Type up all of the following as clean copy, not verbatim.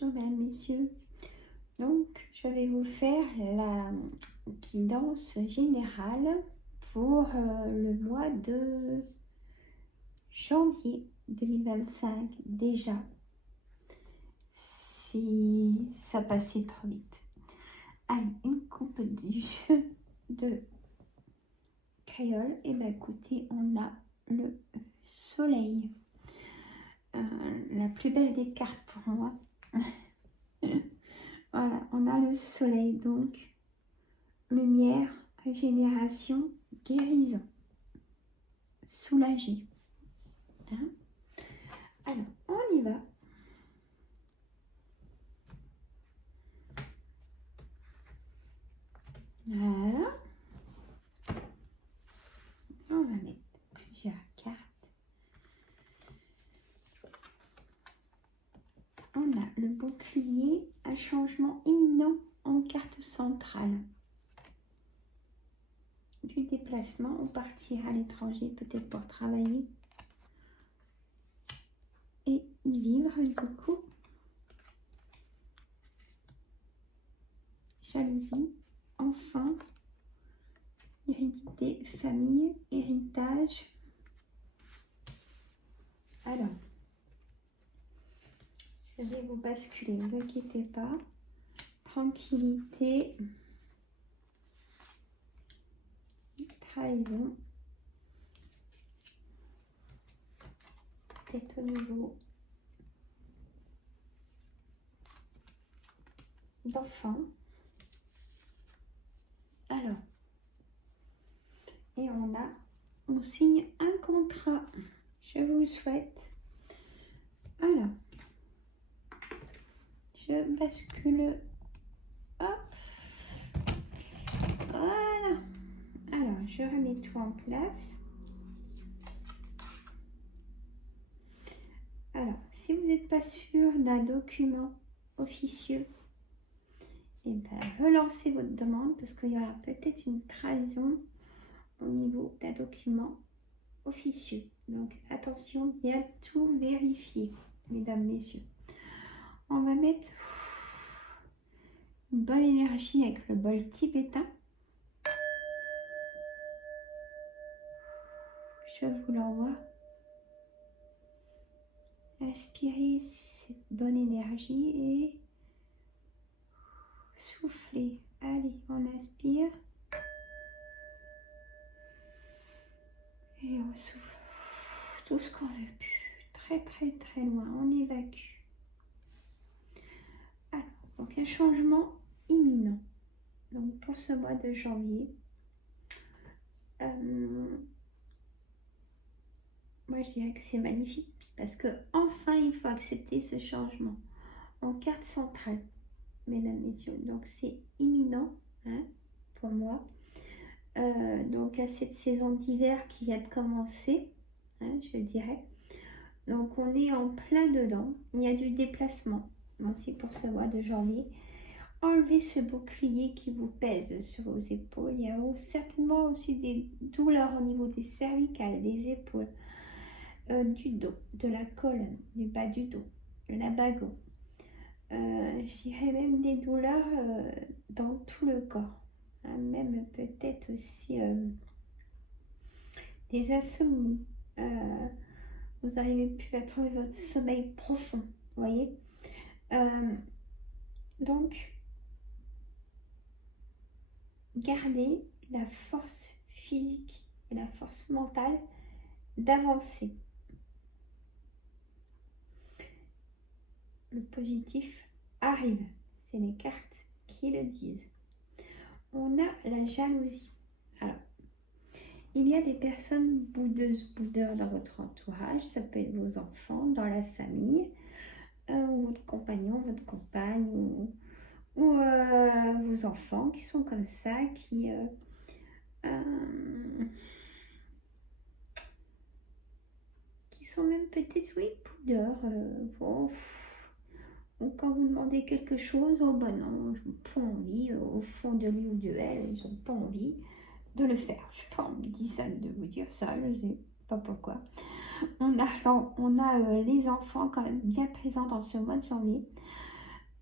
Bonjour mesdames, messieurs. Donc, je vais vous faire la guidance générale pour le mois de janvier 2025. Déjà, si ça passait trop vite. Allez, une coupe de jeu de créole. Et bien écoutez, on a le soleil. La plus belle des cartes pour moi. Voilà, on a le soleil, donc lumière, régénération, guérison, soulagé. Hein? Alors, on y va. Voilà. On va mettre plusieurs cartes. On a le bouclier, un changement imminent en carte centrale. Du déplacement ou partir à l'étranger, peut-être pour travailler et y vivre du coup. Jalousie, enfant, hérédité, famille, héritage. Alors, je vais vous basculer, ne vous inquiétez pas. Tranquillité, trahison, peut-être au niveau d'enfant. Alors, et on signe un contrat. Je vous le souhaite. Alors, je bascule. Hop. Voilà. Alors, je remets tout en place. Alors, si vous n'êtes pas sûr d'un document officieux, et bien, relancez votre demande parce qu'il y aura peut-être une trahison au niveau d'un document officieux. Donc, attention, bien tout vérifier, mesdames, messieurs. On va mettre une bonne énergie avec le bol tibétain. Je vous l'envoie. Inspirez cette bonne énergie et soufflez. Allez, on inspire. Et on souffle. Tout ce qu'on veut plus. Très, très, très loin. On évacue. Alors, donc un changement imminent. Donc pour ce mois de janvier. Moi, je dirais que c'est magnifique. Parce que enfin, il faut accepter ce changement. En carte centrale, mesdames, messieurs. Donc c'est imminent, hein, pour moi. Donc à cette saison d'hiver qui vient de commencer, hein, je dirais. Donc on est en plein dedans. Il y a du déplacement aussi pour ce mois de janvier. Enlevez ce bouclier qui vous pèse sur vos épaules. Il y a certainement aussi des douleurs au niveau des cervicales, des épaules, du dos, de la colonne, du bas du dos, de la bagot. Je dirais même des douleurs dans tout le corps. Hein, même peut-être aussi des insomnies. Vous n'arrivez plus à trouver votre sommeil profond, vous voyez. Donc, gardez la force physique et la force mentale d'avancer. Le positif arrive. C'est les cartes qui le disent. On a la jalousie. Alors, il y a des personnes boudeuses, boudeurs dans votre entourage. Ça peut être vos enfants, dans la famille, ou votre compagnon, votre compagne, ou vos enfants qui sont comme ça, qui sont même peut-être, oui, boudeurs. Ou quand vous demandez quelque chose, oh ben non, je n'ai pas envie, au fond de lui ou de elle, ils n'ont pas envie de le faire. Je ne sais pas, on me dit ça de vous dire ça, je ne sais pas pourquoi. On a les enfants quand même bien présents dans ce mois de janvier.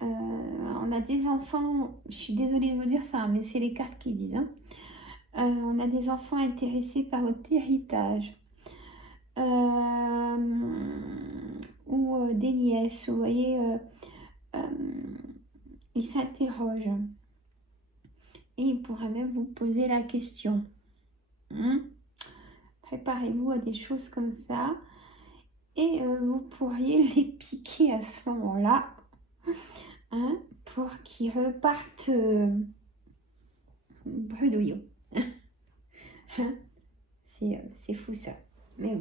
On a des enfants, je suis désolée de vous dire ça, mais c'est les cartes qui disent, hein. On a des enfants intéressés par votre héritage. Ou des nièces, vous voyez, ils s'interrogent. Et ils pourraient même vous poser la question. Préparez-vous à des choses comme ça. Et vous pourriez les piquer à ce moment-là. Pour qu'ils repartent bredouillons. C'est fou ça. Mais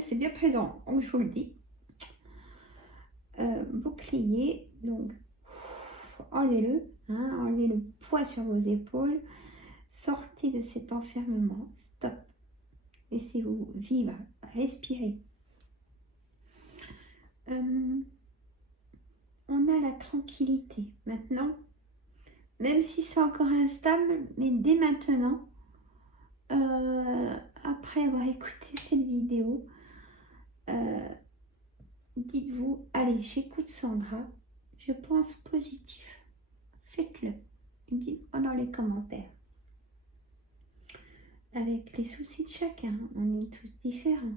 c'est bien présent, donc je vous le dis. Bouclier, donc enlevez-le, enlevez le poids sur vos épaules, sortez de cet enfermement, stop, laissez-vous vivre, respirez. On a la tranquillité maintenant, même si c'est encore instable, mais dès maintenant, après avoir écouté cette vidéo, dites-vous, allez, j'écoute Sandra, je pense positif. Faites-le. Dites-moi dans les commentaires. Avec les soucis de chacun, on est tous différents.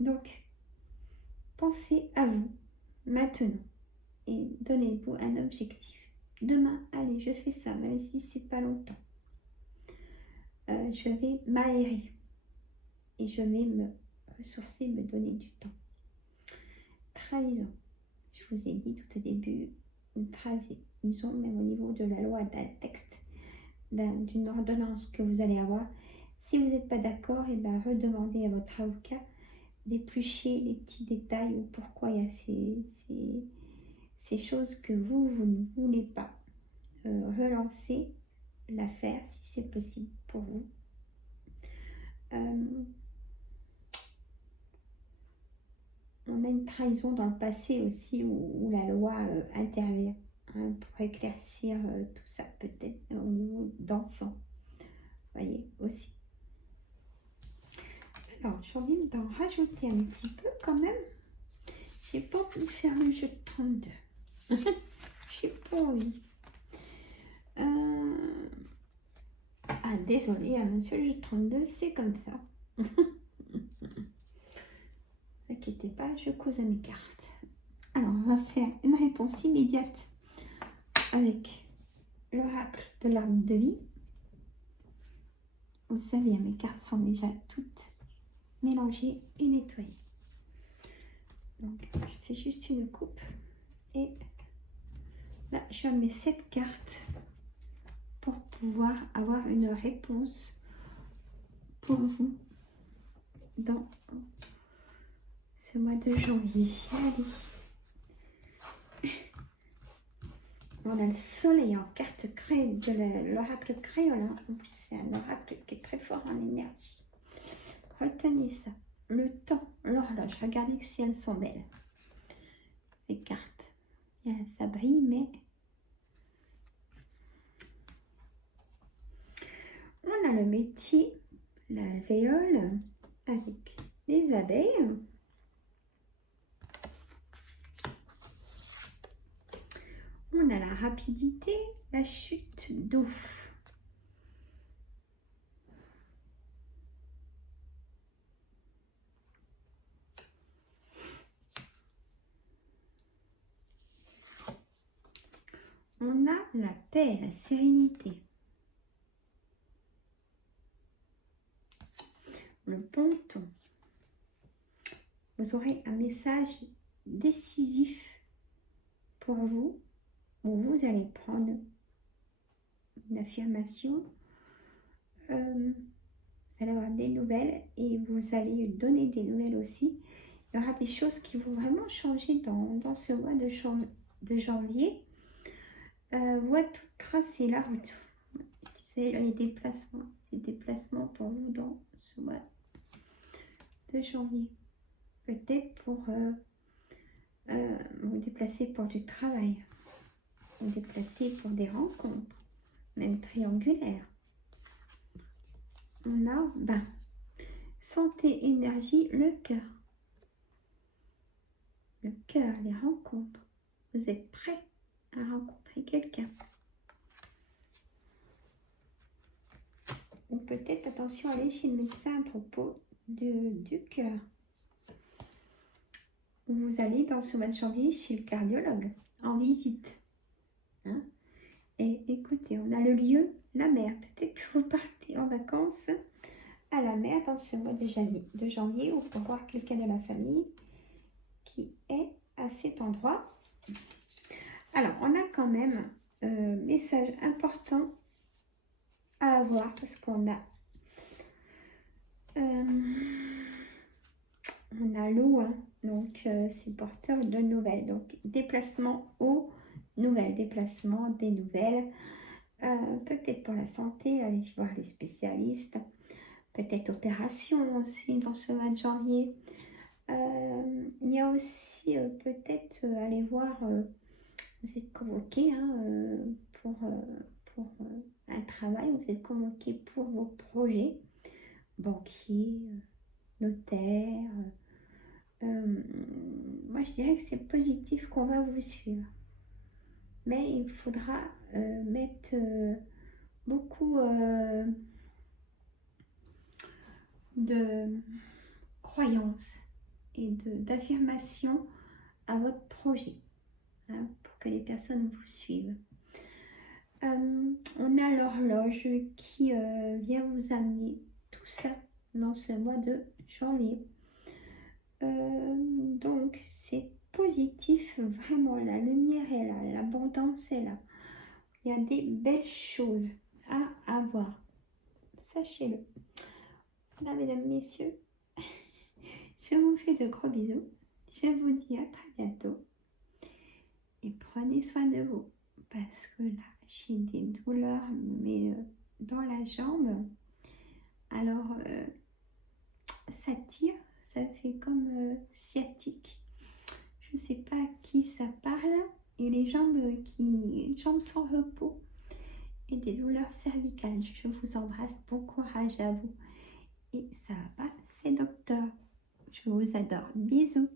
Donc, pensez à vous maintenant et donnez-vous un objectif. Demain, allez, je fais ça, même si c'est pas longtemps. Je vais m'aérer et je vais me ressourcer, me donner du temps. Trahison. Je vous ai dit tout au début, une trahison, même au niveau de la loi, d'un texte, d'une ordonnance que vous allez avoir. Si vous n'êtes pas d'accord, et ben redemandez à votre avocat d'éplucher les petits détails ou pourquoi il y a ces choses que vous ne voulez pas. Relancer l'affaire si c'est possible pour vous. On a une trahison dans le passé aussi où la loi intervient pour éclaircir tout ça, peut-être au niveau d'enfants. Vous voyez aussi. Alors, j'ai envie d'en rajouter un petit peu quand même. J'ai pas pu faire le jeu de 32. J'ai pas envie. Ah, désolé, monsieur, le jeu de 32, c'est comme ça. N'inquiétez pas, je cause à mes cartes. Alors, on va faire une réponse immédiate avec l'oracle de l'arbre de vie. Vous savez, mes cartes sont déjà toutes mélangées et nettoyées. Donc, je fais juste une coupe et là, je mets 7 cartes pour pouvoir avoir une réponse pour vous dans ce mois de janvier. Allez. On a le soleil en carte de l'oracle créole. En plus, c'est un oracle qui est très fort en énergie. Retenez ça. Le temps, l'horloge. Regardez si elles sont belles. Les cartes. Ça brille, mais... On a le métier, l'alvéole, avec les abeilles. On a la rapidité, la chute d'eau. On a la paix, la sérénité. Le bon ton. Vous aurez un message décisif pour vous, où vous allez prendre une affirmation. Vous allez avoir des nouvelles et vous allez donner des nouvelles aussi. Il y aura des choses qui vont vraiment changer dans ce mois de janvier. Voie toute tracée la route. Tu sais, les déplacements pour vous dans ce mois de janvier. Peut-être pour vous déplacer pour du travail, vous déplacer pour des rencontres, même triangulaires. On a santé, énergie, le cœur. Le cœur, les rencontres. vous êtes prêt à rencontrer quelqu'un. Ou peut-être, attention, aller chez le médecin à propos du cœur. Ou vous allez dans ce mois de janvier chez le cardiologue, en visite. Hein? Et écoutez, on a le lieu, la mer. Peut-être que vous partez en vacances à la mer dans ce mois de janvier ou pour voir quelqu'un de la famille qui est à cet endroit. Alors, on a quand même un message important à avoir parce qu'on a l'eau, hein, donc c'est porteur de nouvelles. Donc, déplacement aux nouvelles, déplacement des nouvelles. Peut-être pour la santé, aller voir les spécialistes. Peut-être opération aussi dans ce mois de janvier. Il y a aussi peut-être aller voir, vous êtes convoqué hein, pour un travail, vous êtes convoqué pour vos projets, banquier, notaire. Moi je dirais que c'est positif qu'on va vous suivre. Mais il faudra mettre beaucoup de croyances et d'affirmation à votre projet hein, pour que les personnes vous suivent. On a l'horloge qui vient vous amener tout ça dans ce mois de janvier. Donc c'est positif, vraiment, la lumière est là, l'abondance est là. Il y a des belles choses à avoir, sachez-le. Voilà, mesdames, messieurs, je vous fais de gros bisous. Je vous dis à très bientôt. Et prenez soin de vous. Parce que là, j'ai des douleurs, mais dans la jambe. Alors, ça tire, ça fait comme sciatique. Je ne sais pas à qui ça parle. Et les jambes jambes sans repos. Et des douleurs cervicales. Je vous embrasse, bon courage à vous. Et ça va pas, c'est docteur. Je vous adore. Bisous.